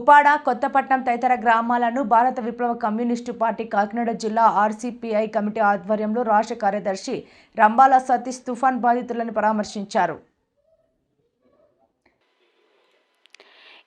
ఉప్పాడ కొత్తపట్నం తదితర గ్రామాలను భారత విప్లవ కమ్యూనిస్టు పార్టీ కాకినాడ జిల్లా ఆర్సీపీఐ కమిటీ ఆధ్వర్యంలో రాష్ట్ర కార్యదర్శి రంబాల సతీష్ తుఫాన్ బాధితులను పరామర్శించారు.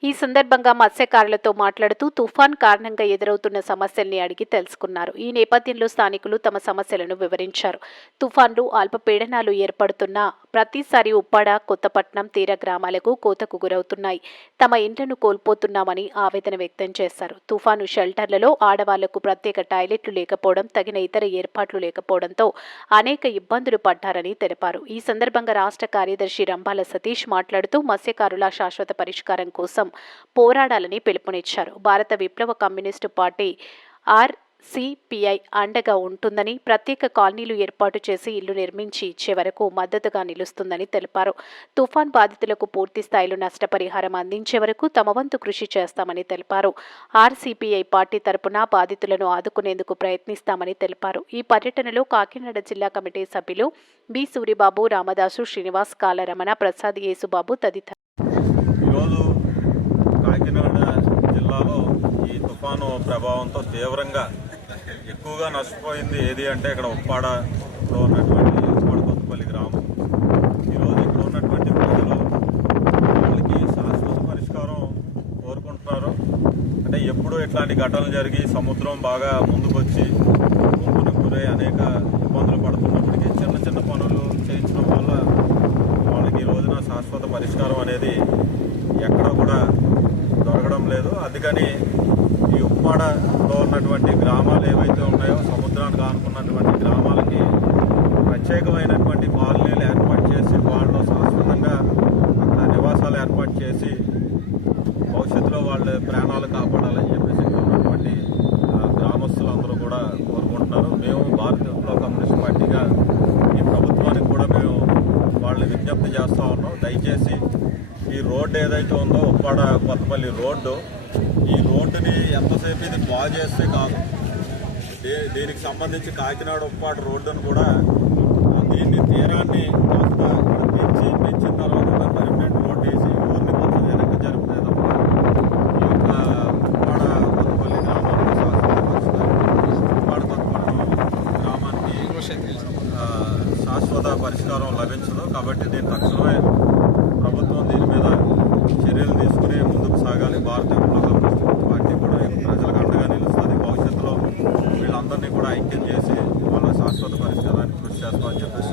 ఈ సందర్భంగా మత్స్యకారులతో మాట్లాడుతూ తుఫాన్ కారణంగా ఎదురవుతున్న సమస్యల్ని అడిగి తెలుసుకున్నారు. ఈ నేపథ్యంలో స్థానికులు తమ సమస్యలను వివరించారు. తుఫాన్లు అల్పపీడనాలు ఏర్పడుతున్న ప్రతిసారి ఉప్పాడ కొత్తపట్నం తీర గ్రామాలకు కోతకు గురవుతున్నాయి. తమ ఇంటను కోల్పోతున్నామని ఆవేదన వ్యక్తం చేశారు. తుఫాను షెల్టర్లలో ఆడవాళ్ళకు ప్రత్యేక టాయిలెట్లు లేకపోవడం తగిన ఇతర ఏర్పాట్లు లేకపోవడంతో అనేక ఇబ్బందులు పడ్డారని తెలిపారు. ఈ సందర్భంగా రాష్ట్ర కార్యదర్శి రంభాల సతీష్ మాట్లాడుతూ మత్స్యకారుల శాశ్వత పరిష్కారం కోసం పోరాడాలని పిలుపునిచ్చారు. భారత విప్లవ కమ్యూనిస్టు పార్టీ ఆర్ సిపిఐ అండగా ఉంటుందని ప్రత్యేక కాలనీలు ఏర్పాటు చేసి ఇల్లు నిర్మించి ఇచ్చే వరకు మద్దతుగా నిలుస్తుందని తెలిపారు. తుఫాన్ బాధితులకు పూర్తి స్థాయిలో నష్టపరిహారం అందించే వరకు తమ వంతు కృషి చేస్తామని తెలిపారు. ఆర్సిపిఐ పార్టీ తరపున బాధితులను ఆదుకునేందుకు ప్రయత్నిస్తామని తెలిపారు. ఈ పర్యటనలో కాకినాడ జిల్లా కమిటీ సభ్యులు బి సూరిబాబు రామదాసు శ్రీనివాస్ కాలరమణ ప్రసాద్ యేసుబాబు తదితర కాకినాడ జిల్లాలో ఈ తుఫాను ప్రభావంతో తీవ్రంగా ఎక్కువగా నష్టపోయింది ఏది అంటే ఇక్కడ ఉప్పాడలో ఉన్నటువంటి ఉప్పాడ కొత్తపల్లి గ్రామం. ఈరోజు ఇక్కడ ఉన్నటువంటి ప్రజలు వాళ్ళకి శాశ్వత పరిష్కారం కోరుకుంటున్నారు. అంటే ఎప్పుడు ఇట్లాంటి ఘటనలు జరిగి సముద్రం బాగా ముందుకొచ్చి ముందుకు గురై అనేక ఇబ్బందులు పడుతున్నప్పటికీ చిన్న చిన్న పనులు చేయించడం వల్ల వాళ్ళకి ఈ రోజున శాశ్వత పరిష్కారం అనేది ఎక్కడ కూడా దొరకడం లేదు. అందుకని విజయవాడలో ఉన్నటువంటి గ్రామాలు ఏవైతే ఉన్నాయో సముద్రానికి ఆనుకున్నటువంటి గ్రామాలకి ప్రత్యేకమైనటువంటి కాలనీలు ఏర్పాటు చేసి వాళ్ళు శాశ్వతంగా అక్కడ నివాసాలు ఏర్పాటు చేసి భవిష్యత్తులో వాళ్ళ ప్రాణాలు కాపాడాలని చెప్పేసి ఉన్నటువంటి గ్రామస్తులందరూ కూడా కోరుకుంటున్నారు. మేము భారత విప్లవ కమ్యూనిస్ట్ పార్టీగా ఈ ప్రభుత్వానికి కూడా మేము వాళ్ళని విజ్ఞప్తి చేస్తూ ఉన్నాం. దయచేసి ఈ రోడ్డు ఏదైతే ఉందో ఉప్పాడ కొత్తపల్లి రోడ్డు ఈ రోడ్డుని ఎంతసేపు ఇది బాగు చేస్తే కాదు. దీనికి సంబంధించి కాకినాడ ఉప్పాడ రోడ్డును కూడా దీన్ని తీరాన్ని కొంత పెంచి పెంచిన తర్వాత కూడా పర్మనెంట్ రోడ్డు వేసి ఊరిని కొంత వెనక్కి జరిపితే తప్ప ఈ యొక్క ఉప్పాడ కొత్తపల్లి గ్రామానికి ఉప్పాడ కొత్తపల్లి గ్రామానికి శాశ్వత పరిష్కారం లభించదు. కాబట్టి దీని తక్షణమే ప్రభుత్వం దీని మీద చర్యలు తీసుకుని ముందుకు సాగాలి భారత విప్లవ కమ్యూనిస్ట్ పార్టీ కూడా ఈ ప్రజలకు అండగా నిలుస్తుంది భవిష్యత్తులో వీళ్ళందరినీ కూడా